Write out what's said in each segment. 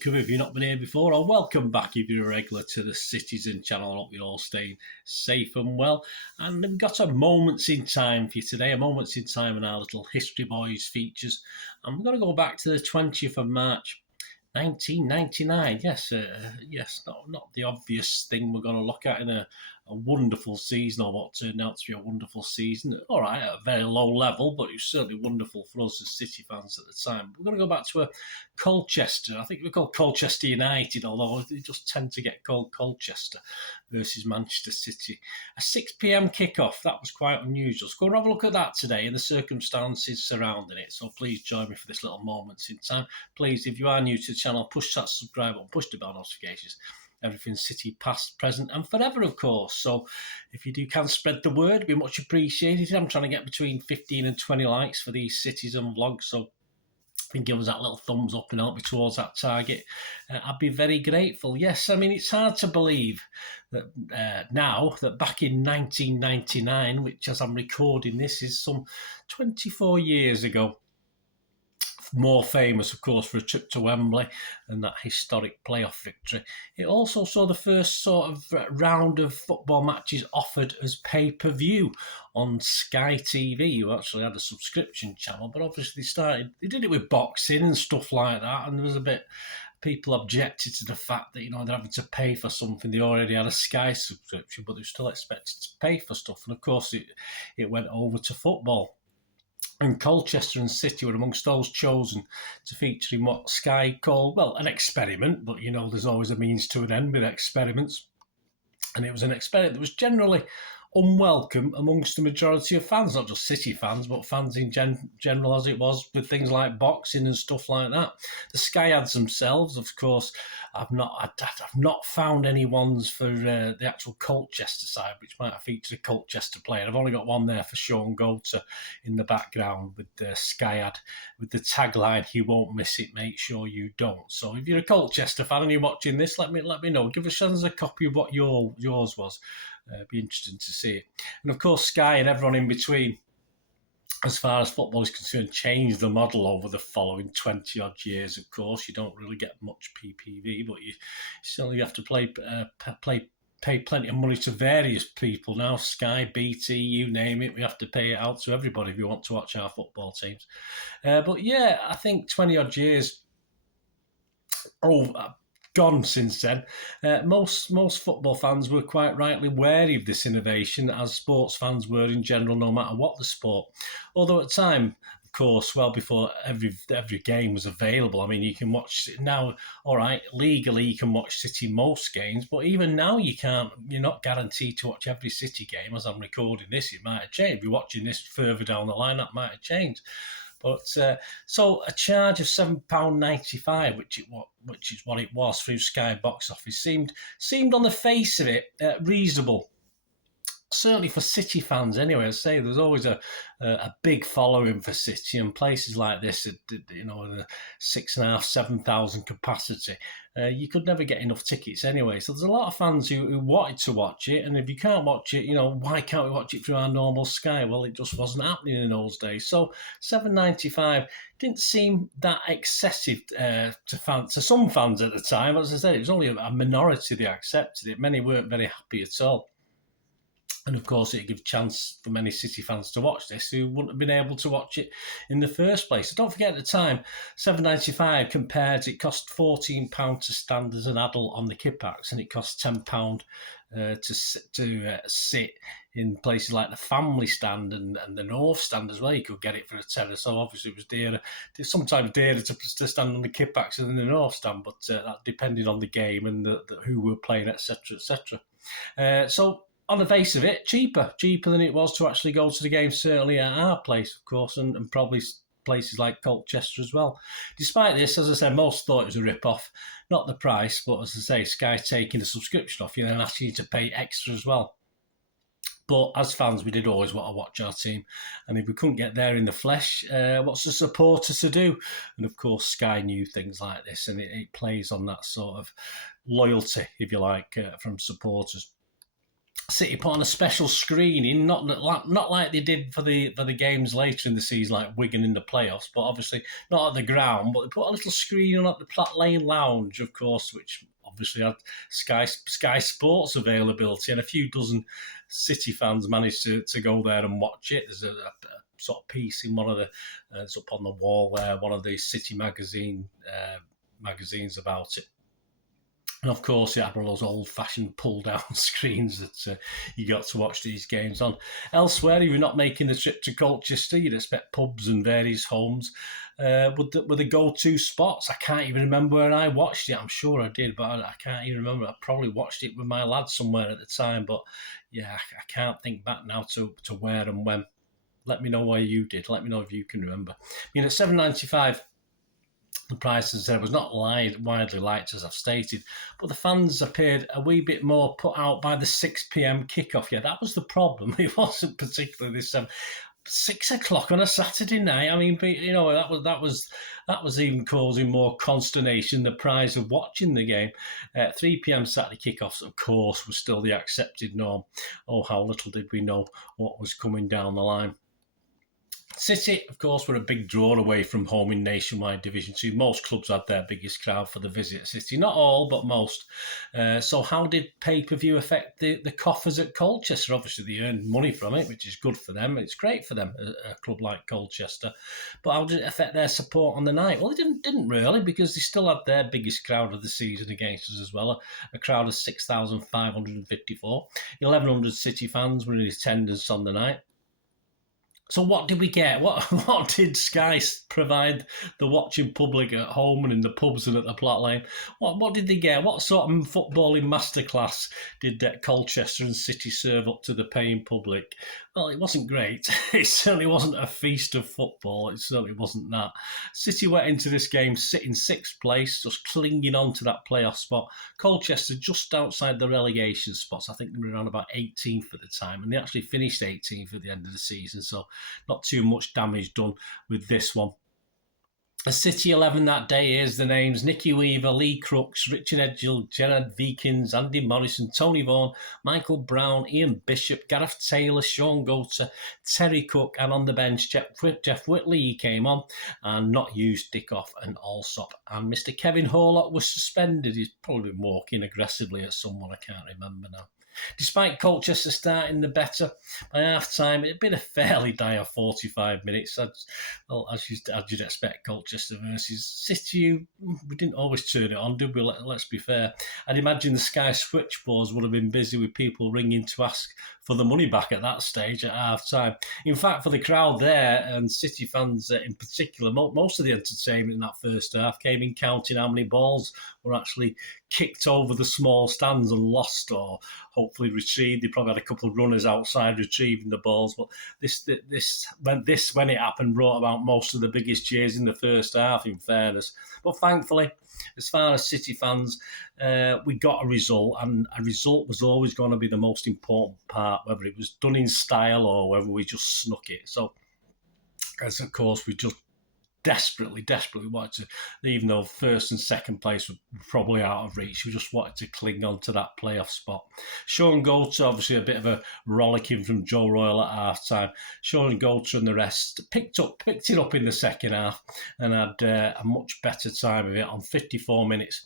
welcome if you've not been here before, or welcome back if you're a regular to the Citizen channel. I hope you're all staying safe and well. And we've got a Moments in Time for you today, a Moments in Time in our little History Boys features. And we're going to go back to the 20th of March, 1999. Yes, not the obvious thing we're going to look at in a wonderful season, or what turned out to be a wonderful season. All right, at a very low level, but it was certainly wonderful for us as City fans at the time. We're going to go back to a Colchester. I think we're called Colchester United, although they just tend to get called Colchester versus Manchester City. A 6 p.m. kickoff. That was quite unusual. So go and have a look at that today and the circumstances surrounding it. So please join me for this little Moments in Time. Please, if you are new to the channel, push that subscribe button, push the bell notifications. Everything City, past, present and forever, of course. So if you can spread the word, it'd be much appreciated. I'm trying to get between 15 and 20 likes for these Citizen vlogs. So if you can give us that little thumbs up and help me towards that target, I'd be very grateful. Yes, I mean, it's hard to believe that now that back in 1999, which as I'm recording this is some 24 years ago, more famous, of course, for a trip to Wembley and that historic playoff victory. It also saw the first sort of round of football matches offered as pay-per-view on Sky TV, who actually had a subscription channel, but obviously they did it with boxing and stuff like that, and there was a bit, people objected to the fact that, they're having to pay for something. They already had a Sky subscription, but they were still expected to pay for stuff, and of course it went over to football. And Colchester and City were amongst those chosen to feature in what Sky called, well, an experiment, but there's always a means to an end with experiments. And it was an experiment that was generally unwelcome amongst the majority of fans, not just City fans, but fans in general, as it was with things like boxing and stuff like that. The Sky ads themselves, of course, I've not found any ones for the actual Colchester side, which might have featured a Colchester player. I've only got one there for Sean Goater in the background with the Sky ad with the tagline, "You won't miss it, make sure you don't." So if you're a Colchester fan and you're watching this, let me know. Give us a copy of what yours was. Be interesting to see it. And of course, Sky and everyone in between, as far as football is concerned, changed the model over the following 20 odd years. Of course, you don't really get much PPV, but you certainly have to pay plenty of money to various people now. Sky, BT, you name it, we have to pay it out to everybody if you want to watch our football teams. But yeah, I think 20 odd years gone since then. Most football fans were quite rightly wary of this innovation, as sports fans were in general, no matter what the sport. Although at the time, of course, well before every game was available. I mean, you can watch now. All right, legally you can watch City most games, but even now you can't. You're not guaranteed to watch every City game. As I'm recording this, it might have changed. If you're watching this further down the line, that might have changed. But so a charge of £7.95, which is what it was through Sky Box Office, seemed on the face of it reasonable. Certainly for City fans, anyway. I say there's always a big following for City, and places like this, the 6,500, 7,000 capacity, you could never get enough tickets anyway. So there's a lot of fans who wanted to watch it, and if you can't watch it, why can't we watch it through our normal Sky? Well, it just wasn't happening in those days. So £7.95 didn't seem that excessive to some fans at the time. As I said, it was only a minority that accepted it. Many weren't very happy at all. And of course, it gives a chance for many City fans to watch this who wouldn't have been able to watch it in the first place. So don't forget, at the time, £7.95 compared, it cost £14 to stand as an adult on the Kippax, and it cost £10 to sit in places like the family stand and the North stand as well. You could get it for a tenner, so obviously it was dearer. Sometimes dearer to stand on the Kippax than the North stand, but that depended on the game and who were playing, etc., etc. So on the face of it, cheaper than it was to actually go to the game, certainly at our place, of course, and probably places like Colchester as well. Despite this, as I said, most thought it was a rip-off, not the price, but as I say, Sky taking the subscription off you and then asking you to pay extra as well. But as fans, we did always want to watch our team. And if we couldn't get there in the flesh, what's the supporter to do? And of course, Sky knew things like this, and it plays on that sort of loyalty, if you like, from supporters. City put on a special screening, not like they did for the games later in the season, like Wigan in the playoffs, but obviously not at the ground. But they put a little screening at the Platt Lane Lounge, of course, which obviously had Sky Sports availability, and a few dozen City fans managed to go there and watch it. There's a sort of piece in one of the it's up on the wall there, one of the City magazines about it. And of course, it had one of those old-fashioned pull-down screens that you got to watch these games on. Elsewhere, if you're not making the trip to Colchester, you'd expect pubs and various homes with the go-to spots. I can't even remember where I watched it. I'm sure I did, but I can't even remember. I probably watched it with my lad somewhere at the time, but yeah, I can't think back now to where and when. Let me know where you did. Let me know if you can remember. At £7.95, the price, as I said, was not widely liked, as I've stated, but the fans appeared a wee bit more put out by the 6 p.m. kickoff. Yeah, that was the problem. It wasn't particularly this 6 o'clock on a Saturday night. I mean, that was even causing more consternation. The prize of watching the game. 3 p.m. Saturday kickoffs, of course, was still the accepted norm. Oh, how little did we know what was coming down the line. City, of course, were a big draw away from home in Nationwide Division 2. Most clubs had their biggest crowd for the visit at City. Not all, but most. So how did pay-per-view affect the coffers at Colchester? Obviously, they earned money from it, which is good for them. It's great for them, a club like Colchester. But how did it affect their support on the night? Well, it didn't really, because they still had their biggest crowd of the season against us as well. A crowd of 6,554. 1,100 City fans were in attendance on the night. So what did we get? What did Sky provide the watching public at home and in the pubs and at the Platt Lane? What did they get? What sort of footballing masterclass did Colchester and City serve up to the paying public? Well, it wasn't great. It certainly wasn't a feast of football. It certainly wasn't that. City went into this game sitting 6th place, just clinging on to that playoff spot. Colchester just outside the relegation spots. I think they were around about 18th at the time, and they actually finished 18th at the end of the season, so not too much damage done with this one. A City 11 that day is the names: Nicky Weaver, Lee Crooks, Richard Edgill, Gerard Vikins, Andy Morrison, Tony Vaughan, Michael Brown, Ian Bishop, Gareth Taylor, Sean Goater, Terry Cook, and on the bench, Jeff Whitley, he came on, and not used Dickoff and Allsop. And Mr. Kevin Horlock was suspended. He's probably been walking aggressively at someone, I can't remember now. Despite Colchester starting the better, by half-time, it had been a fairly dire 45 minutes. As you'd expect, Colchester versus City. We didn't always turn it on, did we? Let's be fair. I'd imagine the Sky switchboards would have been busy with people ringing to ask for the money back at that stage at half-time. In fact, for the crowd there, and City fans in particular, most of the entertainment in that first half came in counting how many balls were actually kicked over the small stands and lost or hopefully retrieved. They probably had a couple of runners outside retrieving the balls, but when it happened, brought about most of the biggest cheers in the first half, in fairness. But thankfully, as far as City fans, we got a result, and a result was always going to be the most important part, whether it was done in style or whether we just snuck it. So, as of course, we just desperately wanted to, even though first and second place were probably out of reach, we just wanted to cling on to that playoff spot. Sean Goater, obviously a bit of a rollicking from Joe Royle at half-time. Sean Goater and the rest picked it up in the second half and had a much better time of it. On 54 minutes,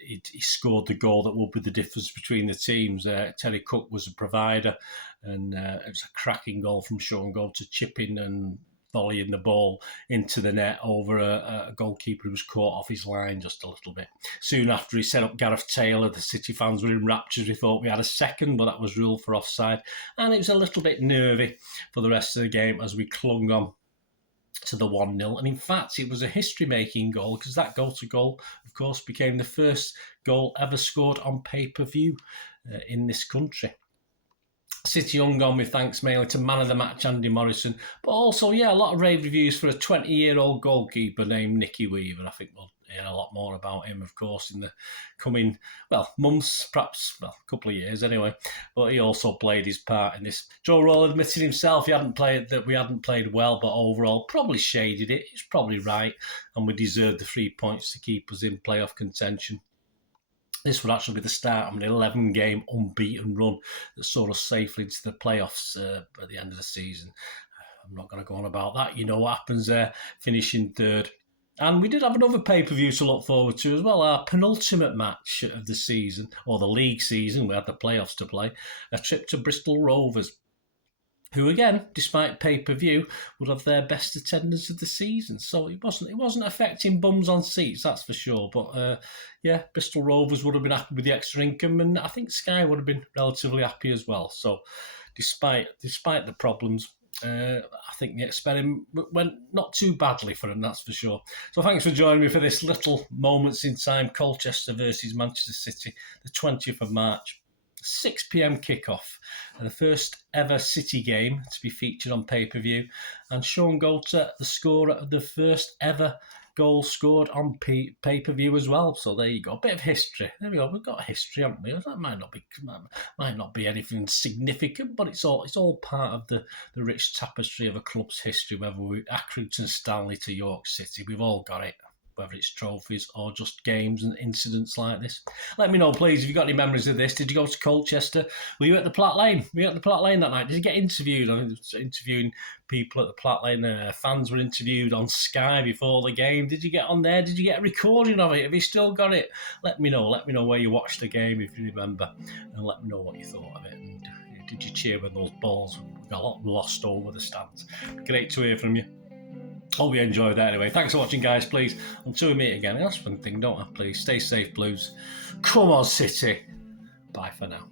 he scored the goal that would be the difference between the teams. Terry Cook was a provider, and it was a cracking goal from Sean Goater, chipping and volleying the ball into the net over a goalkeeper who was caught off his line just a little bit. Soon after he set up Gareth Taylor, the City fans were in raptures. We thought we had a second, but that was ruled for offside. And it was a little bit nervy for the rest of the game as we clung on to the 1-0. And in fact, it was a history-making goal, because that goal, of course, became the first goal ever scored on pay-per-view in this country. City hung on with thanks mainly to man of the match Andy Morrison, but also, a lot of rave reviews for a 20-year-old goalkeeper named Nicky Weaver. I think we'll hear a lot more about him, of course, in the coming, months, perhaps, a couple of years anyway. But he also played his part in this. Joe Royle admitted himself we hadn't played well, but overall probably shaded it. He's probably right, and we deserved the 3 points to keep us in playoff contention. This would actually be the start of an 11-game unbeaten run that saw us safely into the playoffs at the end of the season. I'm not going to go on about that. You know what happens there, finishing third. And we did have another pay-per-view to look forward to as well, our penultimate match of the season, or the league season. We had the playoffs to play. A trip to Bristol Rovers, who again, despite pay-per-view, would have their best attendance of the season. So it wasn't affecting bums on seats, that's for sure. But Bristol Rovers would have been happy with the extra income, and I think Sky would have been relatively happy as well. So despite the problems, I think the experiment went not too badly for them, that's for sure. So thanks for joining me for this little moments in time, Colchester versus Manchester City, the 20th of March. 6 p.m. kickoff, and the first ever City game to be featured on pay-per-view, and Sean Goater, the scorer of the first ever goal scored on pay-per-view as well. So there you go, a bit of history. There we go, we've got history, haven't we? That might not be anything significant, but it's all part of the rich tapestry of a club's history, whether we Accrington Stanley to York City, we've all got it, whether it's trophies or just games and incidents like this. Let me know, please, if you've got any memories of this. Did you go to Colchester? Were you at the Platt Lane? Were you at the Platt Lane that night? Did you get interviewed? I was interviewing people at the Platt Lane. Fans were interviewed on Sky before the game. Did you get on there? Did you get a recording of it? Have you still got it? Let me know. Let me know where you watched the game, if you remember, and let me know what you thought of it. And did you cheer when those balls got lost over the stands? Great to hear from you. Hope you enjoyed that anyway. Thanks for watching, guys. Please, until we meet again, that's one thing, don't I? Please stay safe, Blues. Come on, City. Bye for now.